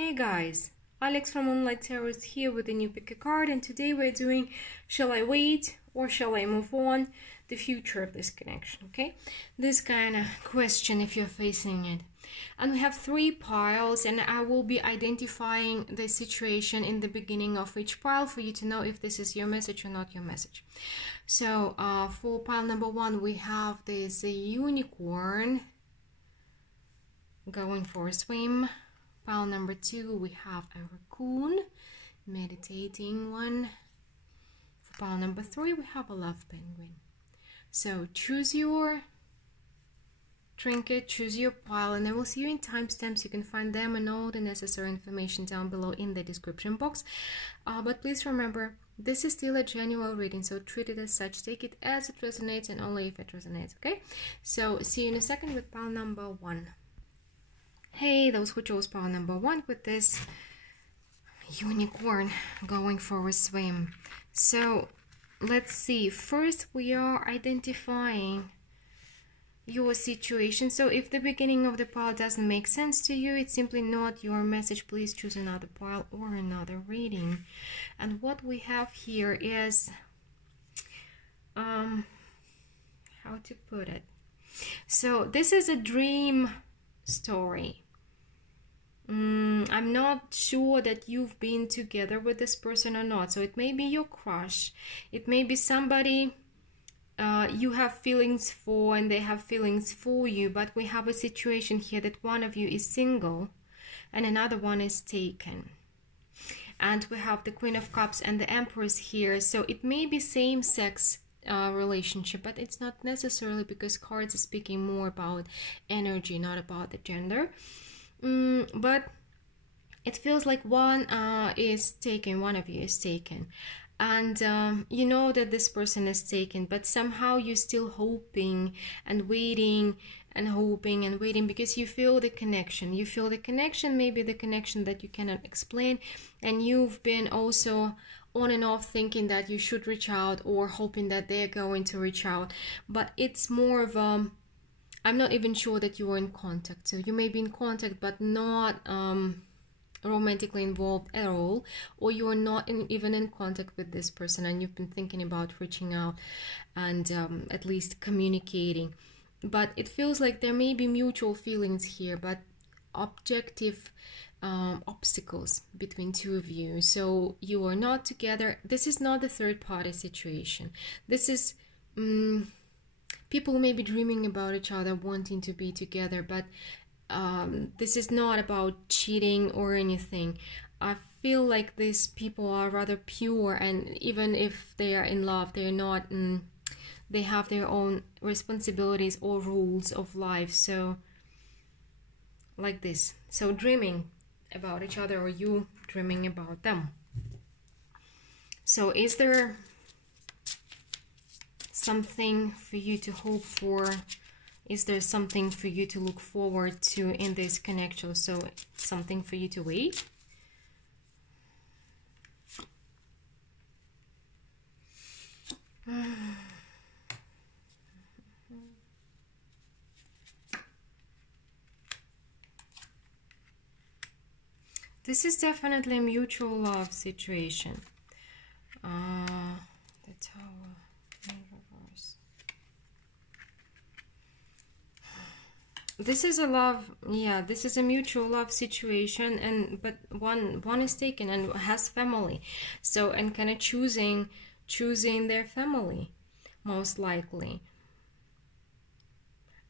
Hey guys, Alex from Untitled Tarot is here with a new pick a card, and today we're doing shall I wait or shall I move on? The future of this connection, okay? This kind of question if you're facing it. And we have 3 piles, and I will be identifying the situation in the beginning of each pile for you to know if this is your message or not your message. So for pile number 1, we have this unicorn going for a swim. Pile number 2, we have a raccoon, meditating one. For pile number 3, we have a love penguin. So choose your trinket, choose your pile, and I will see you in timestamps. You can find them and all the necessary information down below in the description box. But please remember, this is still a general reading, so treat it as such. Take it as it resonates and only if it resonates, okay? So see you in a second with pile number 1. Hey, those who chose pile number 1 with this unicorn going for a swim. So let's see. First, we are identifying your situation. So if the beginning of the pile doesn't make sense to you, it's simply not your message. Please choose another pile or another reading. And what we have here is, how to put it? So this is a dream story. I'm not sure that you've been together with this person or not. So it may be your crush. It may be somebody you have feelings for and they have feelings for you. But we have a situation here that one of you is single and another one is taken. And we have the Queen of Cups and the Empress here. So it may be same-sex relationship, but it's not necessarily, because cards are speaking more about energy, not about the gender. But it feels like one is taken, one of you is taken, and you know that this person is taken, but somehow you're still hoping and waiting and hoping and waiting, because you feel the connection. You feel the connection, maybe the connection that you cannot explain, and you've been also on and off thinking that you should reach out or hoping that they're going to reach out. But it's more of a, I'm not even sure that you are in contact. So you may be in contact but not romantically involved at all, or you are not even in contact with this person and you've been thinking about reaching out and at least communicating. But it feels like there may be mutual feelings here, but objective obstacles between two of you. So you are not together. This is not the third party situation. This is people who may be dreaming about each other, wanting to be together, but this is not about cheating or anything. I feel like these people are rather pure, and even if they are in love, they're not, they have their own responsibilities or rules of life. So like this. So dreaming about each other, or you dreaming about them. So is there something for you to hope for? Is there something for you to look forward to in this connection? So something for you to wait? This is definitely a mutual love situation. The Tower in reverse. This is a love, yeah, this is a mutual love situation, and but one is taken and has family. So, and kind of choosing their family, most likely.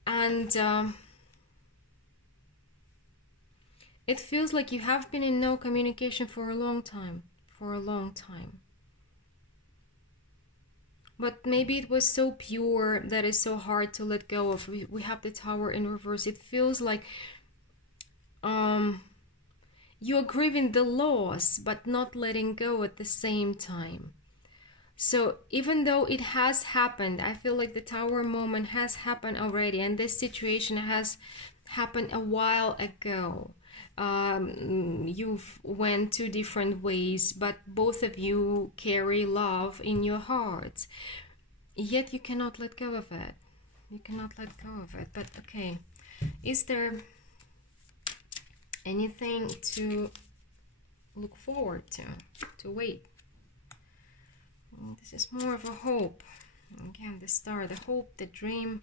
And it feels like you have been in no communication for a long time, But maybe it was so pure that it's so hard to let go of. We have the Tower in reverse. It feels like you're grieving the loss, but not letting go at the same time. So even though it has happened, I feel like the Tower moment has happened already, and this situation has happened a while ago. You've went 2 different ways, but both of you carry love in your hearts, yet you cannot let go of it. You cannot let go of it. But okay, is there anything to look forward to wait. This is more of a hope. Again, the star, the hope, the dream.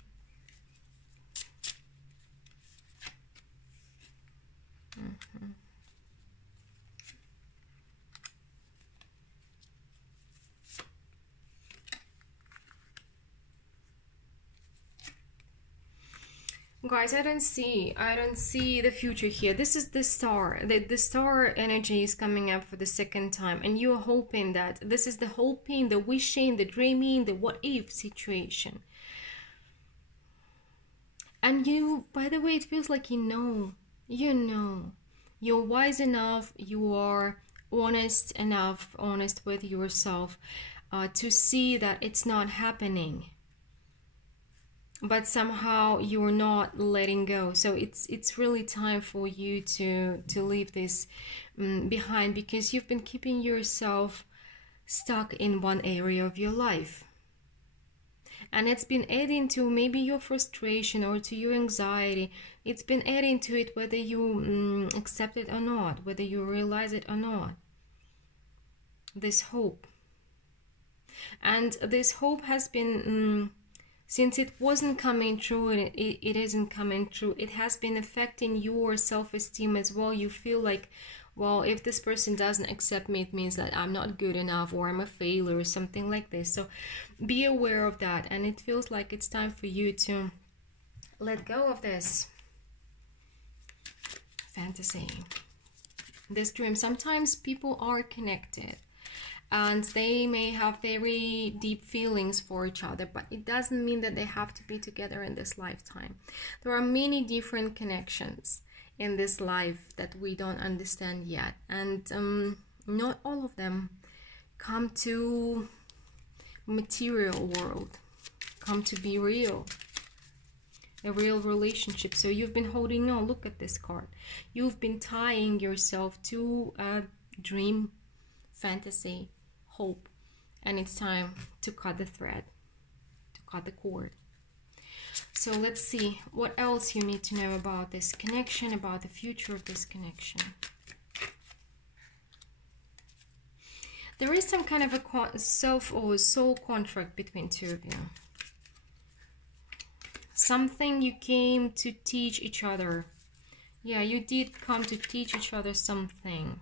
Guys, I don't see the future here. This is the star. The star energy is coming up for the second time, and you're hoping that this is the hoping, the wishing, the dreaming, the what if situation. And you, by the way, it feels like you know, you're wise enough, you are honest enough, honest with yourself, to see that it's not happening. But somehow you're not letting go. So it's really time for you to leave this behind, because you've been keeping yourself stuck in one area of your life. And it's been adding to maybe your frustration or to your anxiety. It's been adding to it whether you accept it or not, whether you realize it or not. This hope. And this hope has been... since it wasn't coming true and it isn't coming true, it has been affecting your self-esteem as well. You feel like, well, if this person doesn't accept me, it means that I'm not good enough or I'm a failure or something like this. So be aware of that. And it feels like it's time for you to let go of this fantasy, this dream. Sometimes people are connected, and they may have very deep feelings for each other, but it doesn't mean that they have to be together in this lifetime. There are many different connections in this life that we don't understand yet, and not all of them come to material world, come to be real, a real relationship. So you've been holding on. Look at this card. You've been tying yourself to a dream, fantasy, hope, and it's time to cut the thread, to cut the cord. So let's see what else you need to know about this connection, about the future of this connection. There is some kind of a self or soul contract between two of you. Something you came to teach each other. Yeah, you did come to teach each other something.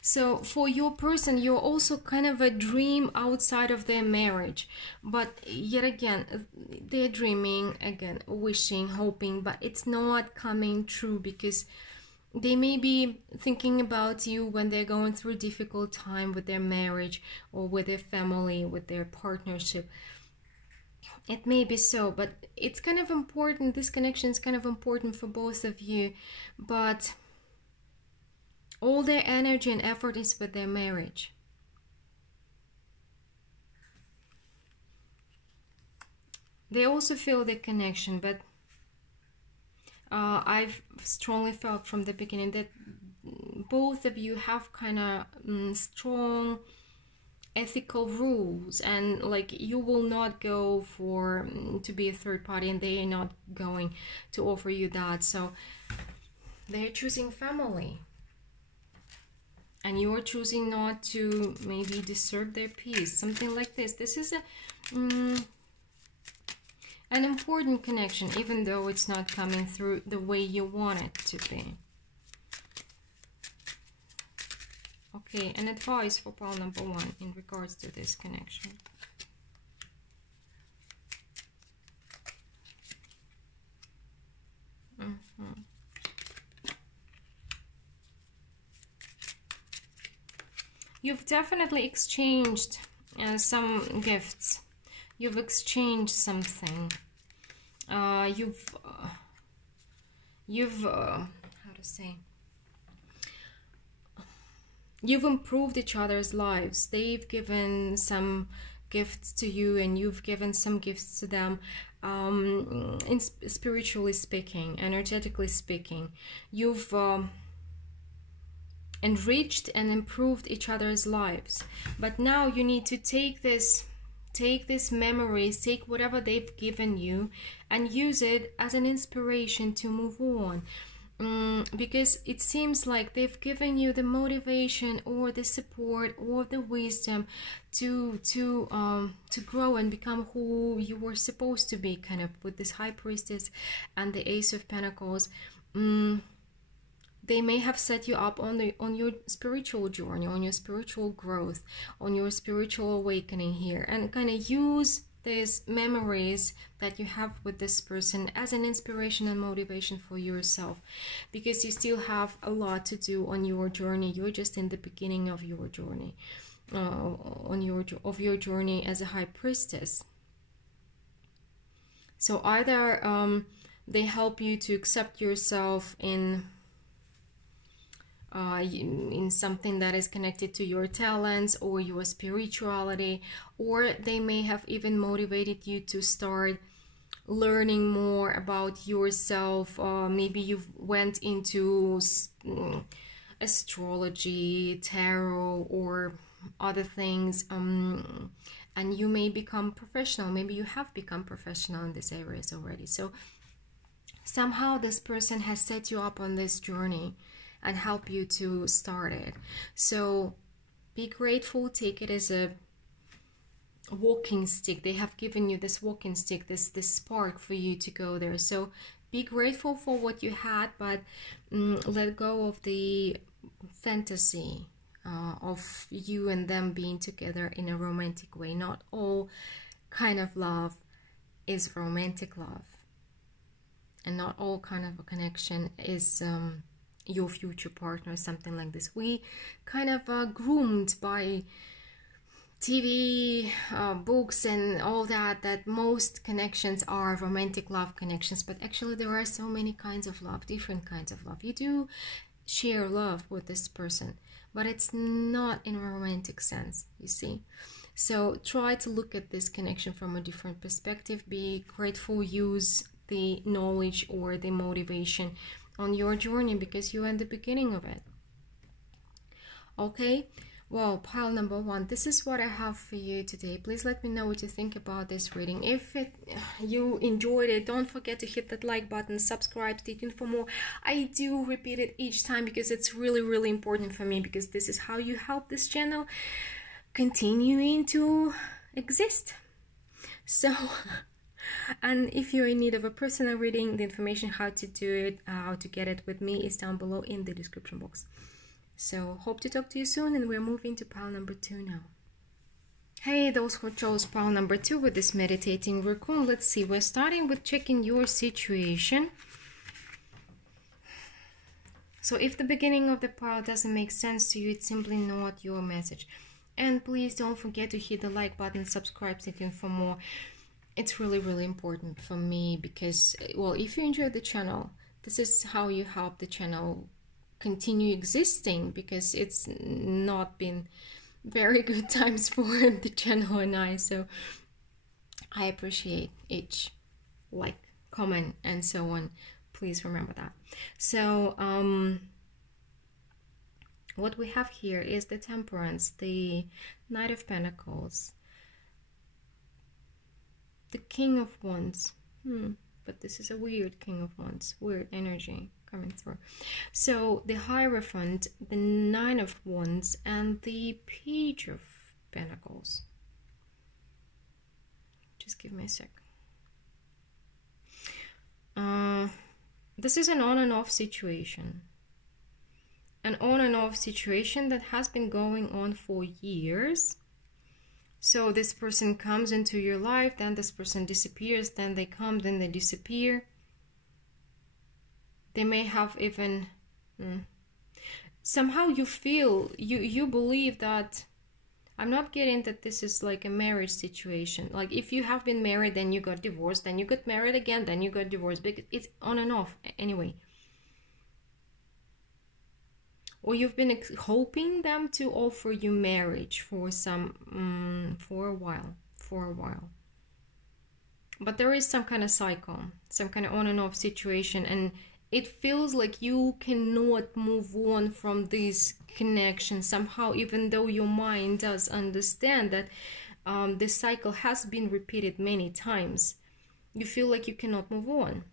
So for your person, you're also kind of a dream outside of their marriage. But yet again, they're dreaming, again, wishing, hoping, but it's not coming true, because they may be thinking about you when they're going through a difficult time with their marriage or with their family, with their partnership. It may be so, but it's kind of important. This connection is kind of important for both of you, but all their energy and effort is with their marriage. They also feel the connection, but I've strongly felt from the beginning that both of you have kind of strong ethical rules, and like you will not go for to be a third party, and they are not going to offer you that. So they're choosing family, and you're choosing not to maybe disturb their peace, something like this. This is an important connection, even though it's not coming through the way you want it to be. Okay, an advice for pile number 1 in regards to this connection. You've definitely exchanged some gifts. You've exchanged something. You've how to say? You've improved each other's lives. They've given some gifts to you and you've given some gifts to them. Spiritually speaking, energetically speaking, you've enriched and improved each other's lives. But now you need to take these memories, take whatever they've given you and use it as an inspiration to move on. Because it seems like they've given you the motivation or the support or the wisdom to grow and become who you were supposed to be, kind of with this High Priestess and the Ace of Pentacles. They may have set you up on your spiritual journey, on your spiritual growth, on your spiritual awakening here, and kind of use these memories that you have with this person as an inspiration and motivation for yourself, because you still have a lot to do on your journey. You're just in the beginning of your journey, of your journey as a High Priestess. So either they help you to accept yourself in something that is connected to your talents or your spirituality, or they may have even motivated you to start learning more about yourself. Maybe you went into astrology, tarot, or other things, and you may become professional. Maybe you have become professional in these areas already. So somehow this person has set you up on this journey and help you to start it. So be grateful, take it as a walking stick. They have given you this walking stick, this spark for you to go there. So be grateful for what you had, but let go of the fantasy of you and them being together in a romantic way. Not all kind of love is romantic love, and not all kind of a connection is your future partner, something like this. We kind of groomed by TV, books and all that most connections are romantic love connections, but actually there are so many kinds of love, different kinds of love. You do share love with this person, but it's not in a romantic sense, you see. So try to look at this connection from a different perspective. Be grateful, use the knowledge or the motivation on your journey, because you're in the beginning of it. Okay, well, pile number one, this is what I have for you today. Please let me know what you think about this reading. If you enjoyed it, don't forget to hit that like button, subscribe, stay tuned for more. I do repeat it each time because it's really important for me, because this is how you help this channel continuing to exist. So and if you're in need of a personal reading, the information how to do it, how to get it with me is down below in the description box. So hope to talk to you soon, and we're moving to pile number 2 now. Hey, those who chose pile number 2 with this meditating raccoon, let's see. We're starting with checking your situation. So if the beginning of the pile doesn't make sense to you, it's simply not your message. And please don't forget to hit the like button, subscribe, stay tuned for more. It's really important for me, because, well, if you enjoy the channel, this is how you help the channel continue existing, because it's not been very good times for the channel and I. So I appreciate each like, comment, and so on. Please remember that. So what we have here is the Temperance, the Knight of Pentacles, the King of Wands. But this is a weird King of Wands, weird energy coming through. So the Hierophant, the Nine of Wands, and the Page of Pentacles. Just give me a sec. This is an on and off situation. An on and off situation that has been going on for years. So this person comes into your life, then this person disappears, then they come, then they disappear. They may have even somehow you feel, you believe that, I'm not getting that this is like a marriage situation. Like if you have been married, then you got divorced, then you got married again, then you got divorced, because it's on and off anyway. or you've been hoping them to offer you marriage for for a while. But there is some kind of cycle, some kind of on and off situation, and it feels like you cannot move on from this connection somehow, even though your mind does understand that this cycle has been repeated many times. You feel like you cannot move on.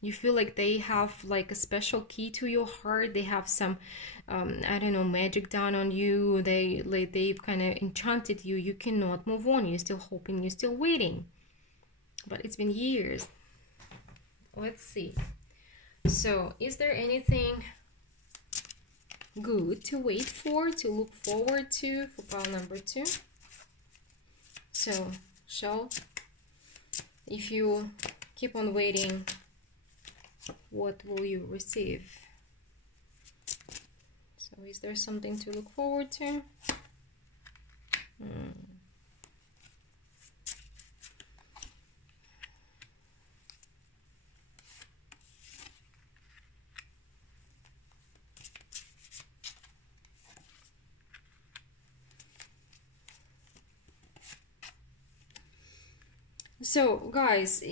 You feel like they have like a special key to your heart. They have some, I don't know, magic done on you. They've kind of enchanted you. You cannot move on. You're still hoping. You're still waiting. But it's been years. Let's see. So, is there anything good to wait for, to look forward to for pile number 2? So, if you keep on waiting, what will you receive? So, is there something to look forward to? So, guys,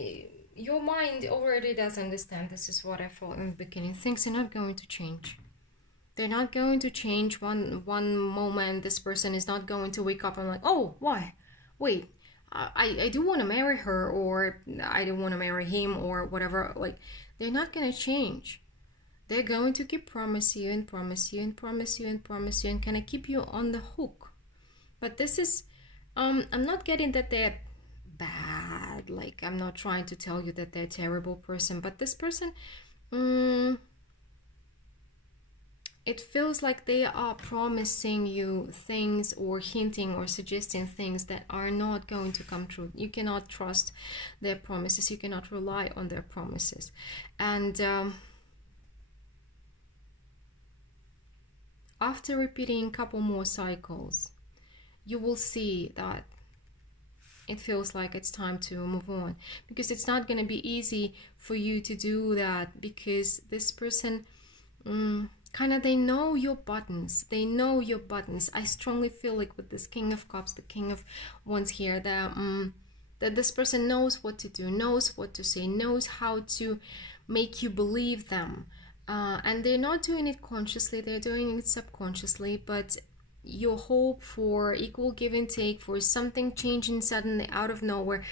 your mind already does understand. This is what I thought in the beginning. Things are not going to change. They're not going to change one moment. This person is not going to wake up and like, oh, why? Wait, I do want to marry her, or I don't want to marry him, or whatever. Like, they're not going to change. They're going to keep promise you and promise you and promise you and promise you and kind of keep you on the hook. But this is, I'm not getting that they're bad. Like, I'm not trying to tell you that they're a terrible person, but this person, it feels like they are promising you things or hinting or suggesting things that are not going to come true. You cannot trust their promises. You cannot rely on their promises. And after repeating a couple more cycles, you will see that it feels like it's time to move on, because it's not going to be easy for you to do that, because this person kind of, they know your buttons. They know your buttons. I strongly feel like with this King of Cups, the King of Wands here, that this person knows what to do, knows what to say, knows how to make you believe them. And they're not doing it consciously, they're doing it subconsciously, but your hope for equal give and take, for something changing suddenly out of nowhere,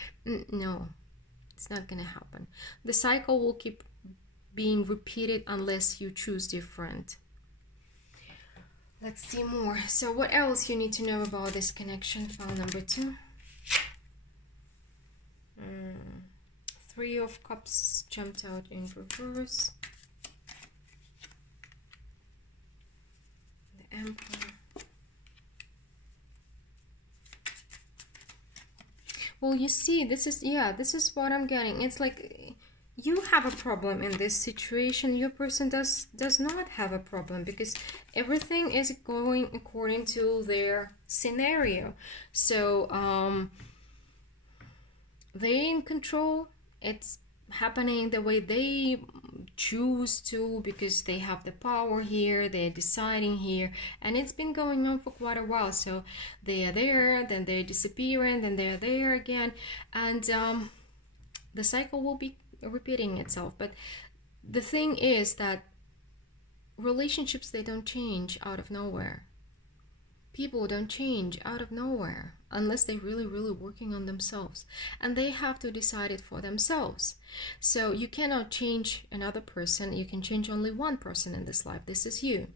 no, it's not gonna happen. The cycle will keep being repeated unless you choose different. Let's see more. So what else you need to know about this connection? File number 2. 3 of Cups jumped out in reverse. The Emperor. Well, you see, this is what I'm getting. It's like you have a problem in this situation. Your person does not have a problem, because everything is going according to their scenario. So they're in control. It's happening the way they choose to, because they have the power here, they're deciding here, and it's been going on for quite a while. So they are there, then they're disappearing, then they're there again, and the cycle will be repeating itself. But the thing is that relationships, they don't change out of nowhere. People don't change out of nowhere unless they're really working on themselves, and they have to decide it for themselves. So you cannot change another person. You can change only one person in this life. This is you.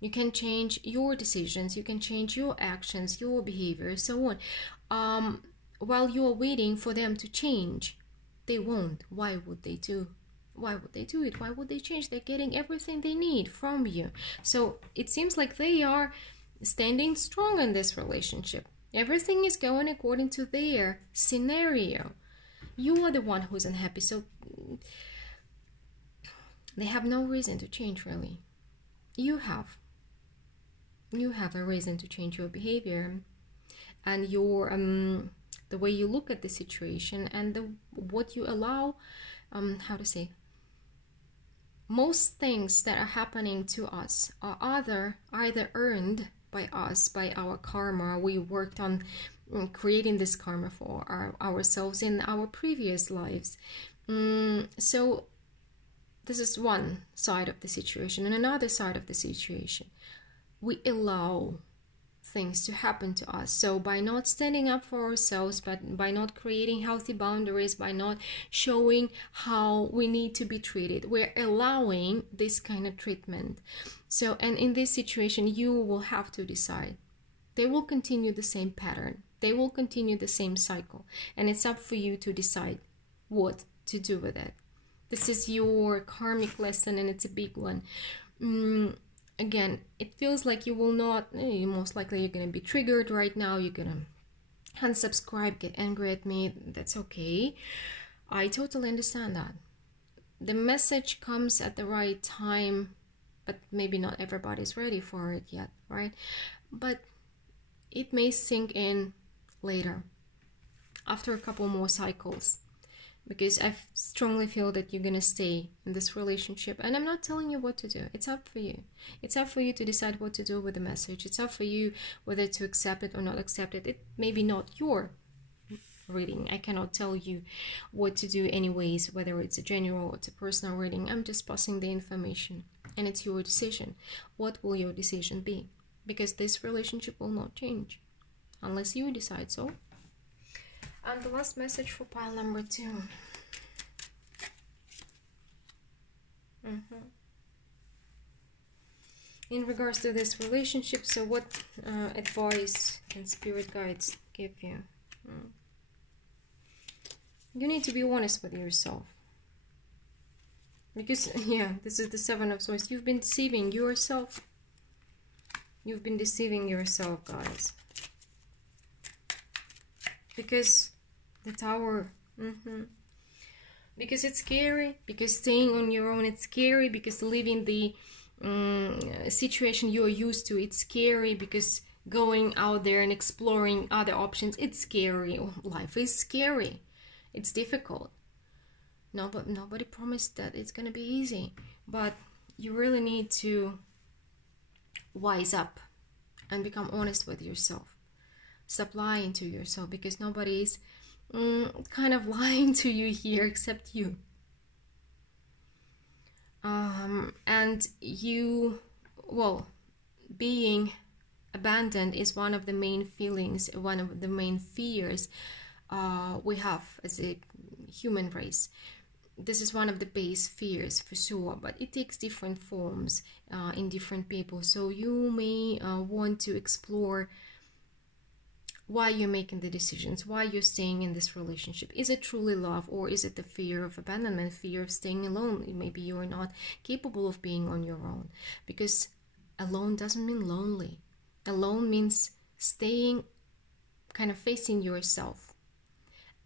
You can change your decisions, you can change your actions, your behavior, so on. While you're waiting for them to change, they won't. Why would they do? Why would they do it? Why would they change? They're getting everything they need from you. So it seems like they are standing strong in this relationship. Everything is going according to their scenario. You are the one who's unhappy, so they have no reason to change, really. You have a reason to change your behavior and your the way you look at the situation, and what you allow, how to say, most things that are happening to us are either earned by us, by our karma. We worked on creating this karma for ourselves in our previous lives. So this is one side of the situation. And another side of the situation, we allow things to happen to us. So by not standing up for ourselves, but by not creating healthy boundaries, by not showing how we need to be treated, we're allowing this kind of treatment. So, and in this situation, you will have to decide. They will continue the same pattern. They will continue the same cycle. And it's up for you to decide what to do with it. This is your karmic lesson, and it's a big one. Again, it feels like you will not, most likely you're going to be triggered right now. You're going to unsubscribe, get angry at me. That's okay. I totally understand that. The message comes at the right time, but maybe not everybody's ready for it yet, right? But it may sink in later, after a couple more cycles. Because I strongly feel that you're going to stay in this relationship. And I'm not telling you what to do. It's up for you. It's up for you to decide what to do with the message. It's up for you whether to accept it or not accept it. It may be not your reading. I cannot tell you what to do anyways, whether it's a general or it's a personal reading. I'm just passing the information. And it's your decision. What will your decision be? Because this relationship will not change unless you decide so. And the last message for pile number 2. In regards to this relationship, so what advice can spirit guides give you? You need to be honest with yourself. Because, yeah, this is the 7 of Swords. You've been deceiving yourself. You've been deceiving yourself, guys. Because the Tower, because it's scary, because staying on your own, it's scary, because leaving the situation you're used to, it's scary, because going out there and exploring other options, it's scary. Life is scary. It's difficult. No, but nobody promised that it's gonna be easy. But you really need to wise up and become honest with yourself. Stop lying to yourself, because nobody's kind of lying to you here except you. And you, well, being abandoned is one of the main feelings, one of the main fears we have as a human race. This is one of the base fears for sure, but it takes different forms in different people. So you may want to explore why you're making the decisions, why you're staying in this relationship. Is it truly love, or is it the fear of abandonment, fear of staying alone? Maybe you're not capable of being on your own, because alone doesn't mean lonely. Alone means staying, kind of facing yourself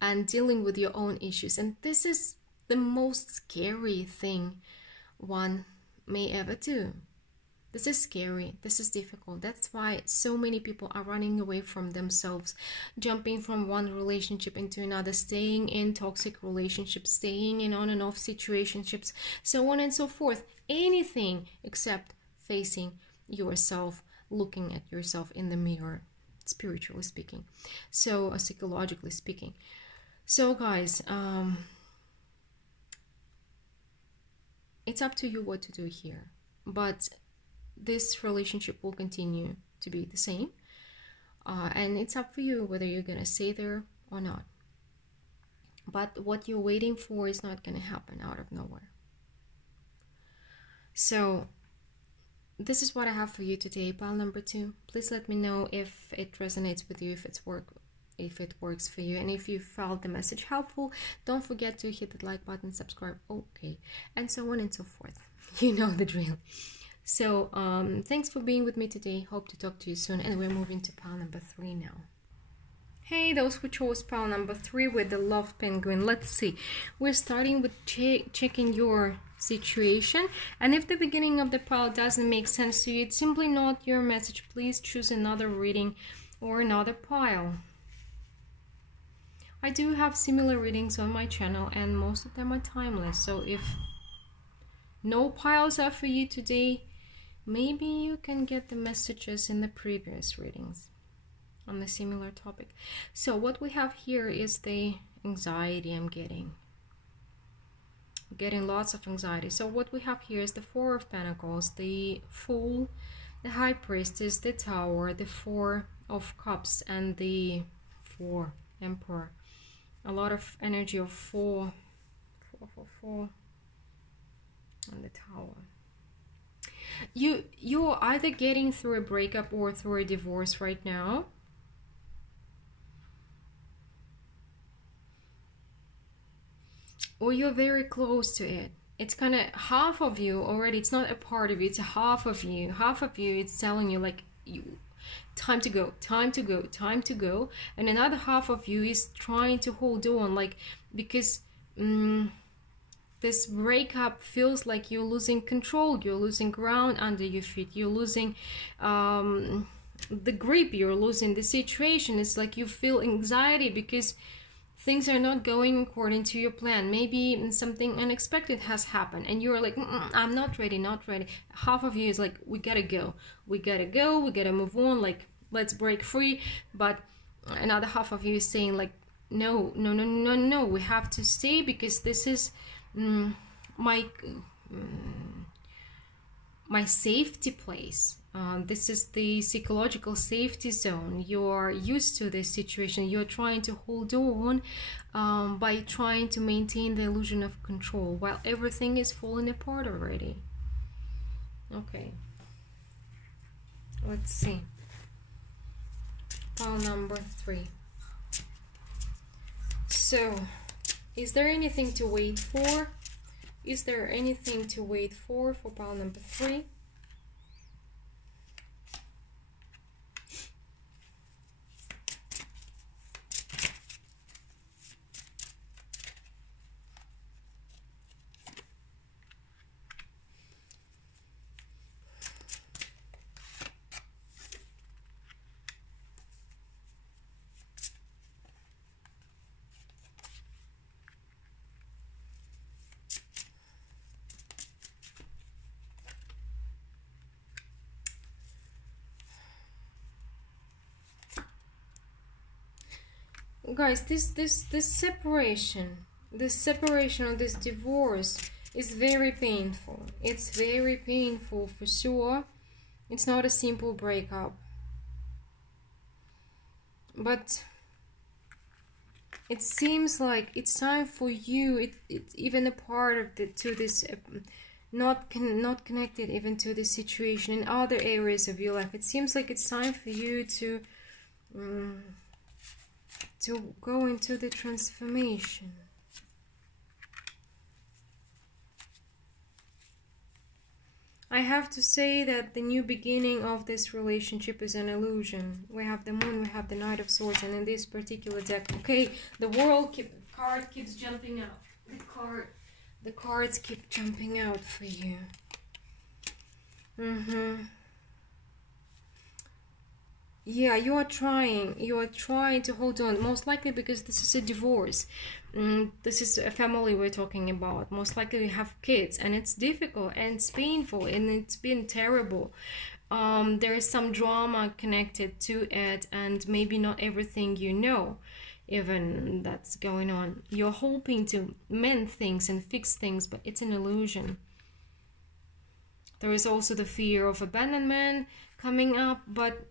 and dealing with your own issues. And this is the most scary thing one may ever do. This is scary. This is difficult. That's why so many people are running away from themselves, jumping from one relationship into another, staying in toxic relationships, staying in on and off situationships, so on and so forth. Anything except facing yourself, looking at yourself in the mirror, spiritually speaking, so psychologically speaking. So guys, it's up to you what to do here. But this relationship will continue to be the same, and it's up for you whether you're gonna stay there or not. But what you're waiting for is not gonna happen out of nowhere. So this is what I have for you today, pile number 2. Please let me know if it resonates with you, if it works for you, and if you found the message helpful. Don't forget to hit the like button, subscribe, okay, and so on and so forth. You know the drill. So thanks for being with me today. Hope to talk to you soon. And we're moving to pile number 3 now. Hey, those who chose pile number 3 with the love penguin. Let's see. We're starting with checking your situation. And if the beginning of the pile doesn't make sense to you, it's simply not your message. Please choose another reading or another pile. I do have similar readings on my channel, and most of them are timeless. So if No piles up for you today. Maybe you can get the messages in the previous readings on a similar topic. So what we have here is the anxiety I'm getting. Getting lots of anxiety. So what we have here is the Four of Pentacles, the Fool, the High Priestess, the Tower, the Four of Cups, and the Emperor. A lot of energy of four, and the Tower. You're either getting through a breakup or through a divorce right now. Or you're very close to it. It's kind of half of you already. It's not a part of you. It's a half of you. Half of you, it's telling you like, time to go, time to go, time to go. And another half of you is trying to hold on, like, because this breakup feels like you're losing control. You're losing ground under your feet. You're losing the grip. You're losing the situation. It's like you feel anxiety because things are not going according to your plan. Maybe something unexpected has happened and you're like, I'm not ready, not ready. Half of you is like, we gotta go, we gotta go, we gotta move on, like, let's break free. But another half of you is saying like, no, no, no, no, no, we have to stay because this is my safety place. This is the psychological safety zone. You're used to this situation. You're trying to hold on by trying to maintain the illusion of control while everything is falling apart already. Okay. Let's see. Pile number 3. So, is there anything to wait for? Is there anything to wait for pile number 3? Guys, this separation or this divorce is very painful. It's very painful for sure. It's not a simple breakup, but it seems like it's time for you. It's even a part of this not connected even to this situation in other areas of your life. It seems like it's time for you to go into the transformation. I have to say that the new beginning of this relationship is an illusion. We have the Moon, we have the Knight of Swords, and in this particular deck, okay, the World card keeps jumping out. The cards keep jumping out for you. Yeah, you are trying to hold on, most likely because this is a divorce. This is a family we're talking about. Most likely you have kids and it's difficult and it's painful and it's been terrible. There is some drama connected to it and maybe not everything you know even that's going on. You're hoping to mend things and fix things, but it's an illusion. There is also the fear of abandonment coming up, but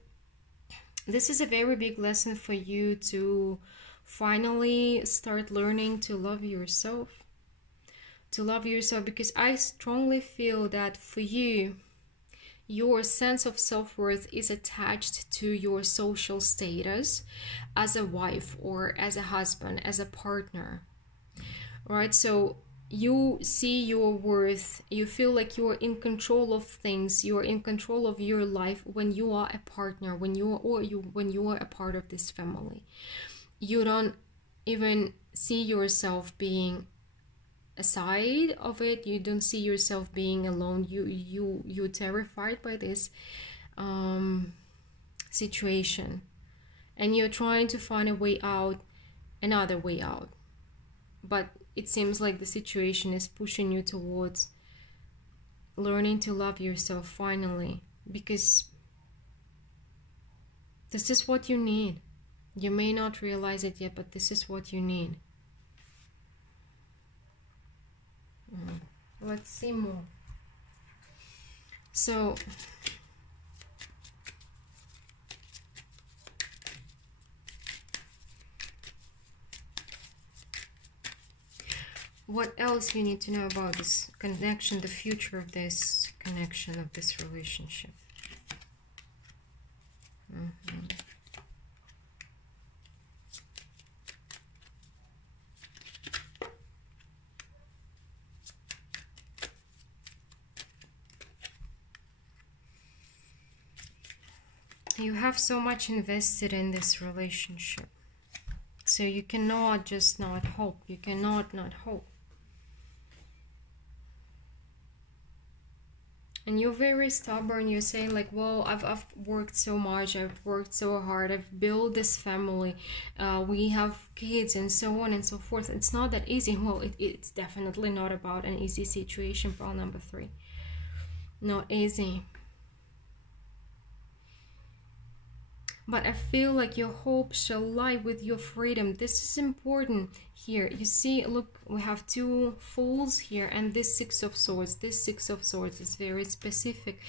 this is a very big lesson for you to finally start learning to love yourself. To love yourself, because I strongly feel that for you, your sense of self-worth is attached to your social status as a wife or as a husband, as a partner. Right? So you see your worth, you feel like you're in control of things, you're in control of your life when you are a partner, when you are a part of this family. You don't even see yourself being aside of it. You don't see yourself being alone. You're terrified by this situation, and you're trying to find a way out, another way out, but it seems like the situation is pushing you towards learning to love yourself finally, because this is what you need. You may not realize it yet, but this is what you need. Let's see more. So what else you need to know about this connection, the future of this connection, of this relationship? You have so much invested in this relationship, so you cannot just not hope. You cannot not hope. And you're very stubborn. You're saying like, well, I've worked so much, I've worked so hard, I've built this family, we have kids and so on and so forth. It's not that easy. Well, it's definitely not about an easy situation, pile number 3. Not easy. But I feel like your hope shall lie with your freedom. This is important here. You see, look, we have 2 Fools here, and this 6 of Swords. This 6 of Swords is very specific.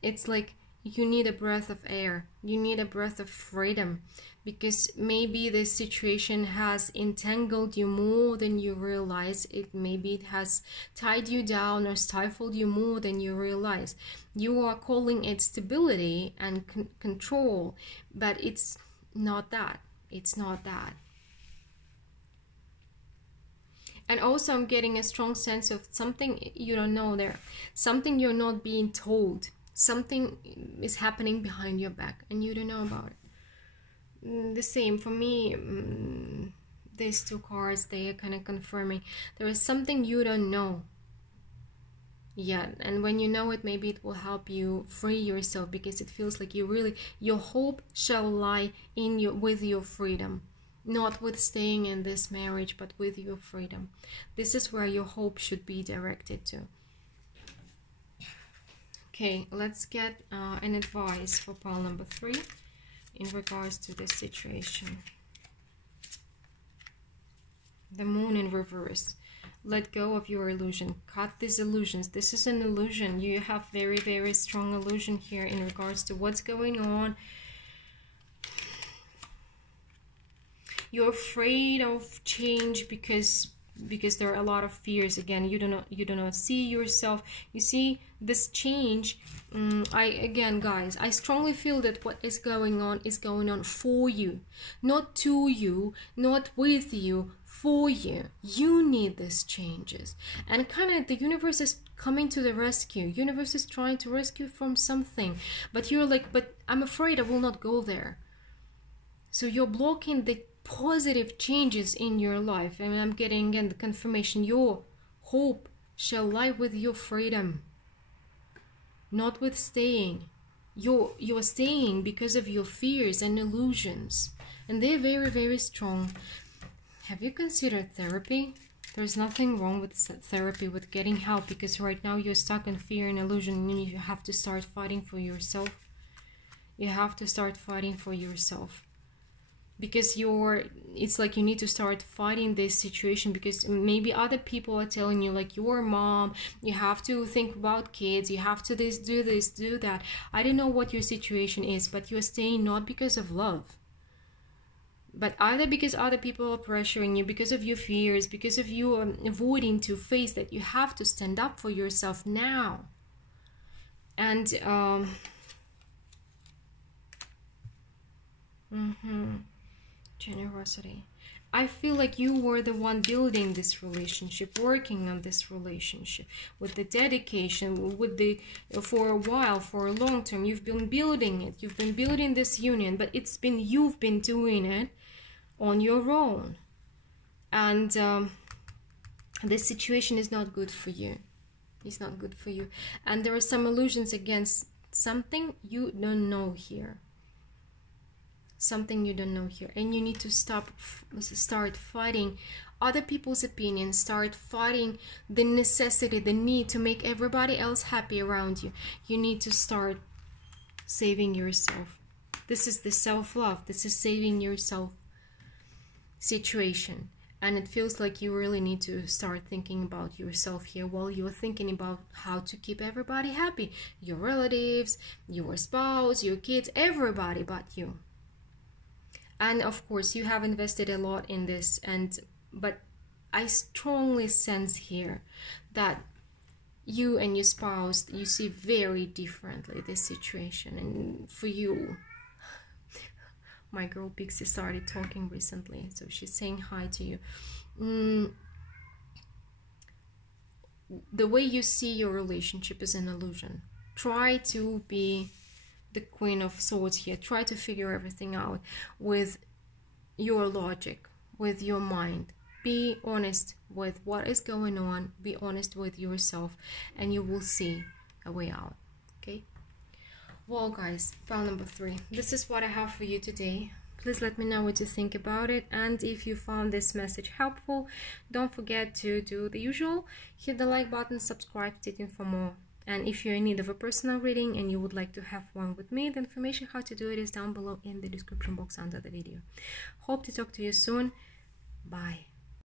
It's like you need a breath of air. You need a breath of freedom. Because maybe this situation has entangled you more than you realize. Maybe it has tied you down or stifled you more than you realize. You are calling it stability and control, but it's not that. It's not that. And also I'm getting a strong sense of something you don't know there. Something you're not being told. Something is happening behind your back and you don't know about it. The same for me. These 2 cards, they are kind of confirming there is something you don't know yet, and when you know it, maybe it will help you free yourself, because it feels like your hope shall lie in with your freedom, not with staying in this marriage, but with your freedom. This is where your hope should be directed to. Okay, let's get an advice for pile number 3 in regards to this situation. The Moon in reverse. Let go of your illusion. Cut these illusions. This is an illusion. You have very, very strong illusion here in regards to what's going on. You're afraid of change because there are a lot of fears. Again, you do not see yourself. You see this change. Again, guys, I strongly feel that what is going on for you, not to you, not with you, for you. You need these changes, and kind of the universe is coming to the rescue. Universe is trying to rescue from something, but you're like, but I'm afraid I will not go there. So you're blocking the positive changes in your life. I mean, I'm getting again the confirmation. Your hope shall lie with your freedom, not with staying. You're staying because of your fears and illusions, and they're very, very strong. Have you considered therapy? There's nothing wrong with therapy, with getting help, because right now you're stuck in fear and illusion, and you have to start fighting for yourself. You have to start fighting for yourself. Because it's like you need to start fighting this situation, because maybe other people are telling you, like, your mom, you have to think about kids, you have to do this, do that. I don't know what your situation is, but you're staying not because of love, but either because other people are pressuring you, because of your fears, because of you avoiding to face that you have to stand up for yourself now. And generosity. I feel like you were the one building this relationship, working on this relationship with the dedication, for a while, for a long term. You've been building it. You've been building this union, but you've been doing it on your own. And this situation is not good for you. It's not good for you. And there are some illusions against something you don't know here. Something you don't know here, and you need to start fighting other people's opinions, start fighting the necessity, the need to make everybody else happy around you. You need to start saving yourself. This is the self-love. This is saving yourself situation. And it feels like you really need to start thinking about yourself here while you're thinking about how to keep everybody happy. Your relatives, your spouse, your kids, everybody but you. And of course, you have invested a lot in this, but I strongly sense here that you and your spouse, you see very differently this situation. And for you, my girl Pixie started talking recently, so she's saying hi to you. The way you see your relationship is an illusion. Try to be the Queen of Swords here. Try to figure everything out with your logic, with your mind. Be honest with what is going on. Be honest with yourself, and you will see a way out. Okay? Well, guys, file number 3. This is what I have for you today. Please let me know what you think about it. And if you found this message helpful, don't forget to do the usual. Hit the like button, subscribe, stay tuned for more. And if you're in need of a personal reading and you would like to have one with me, the information how to do it is down below in the description box under the video. Hope to talk to you soon. Bye.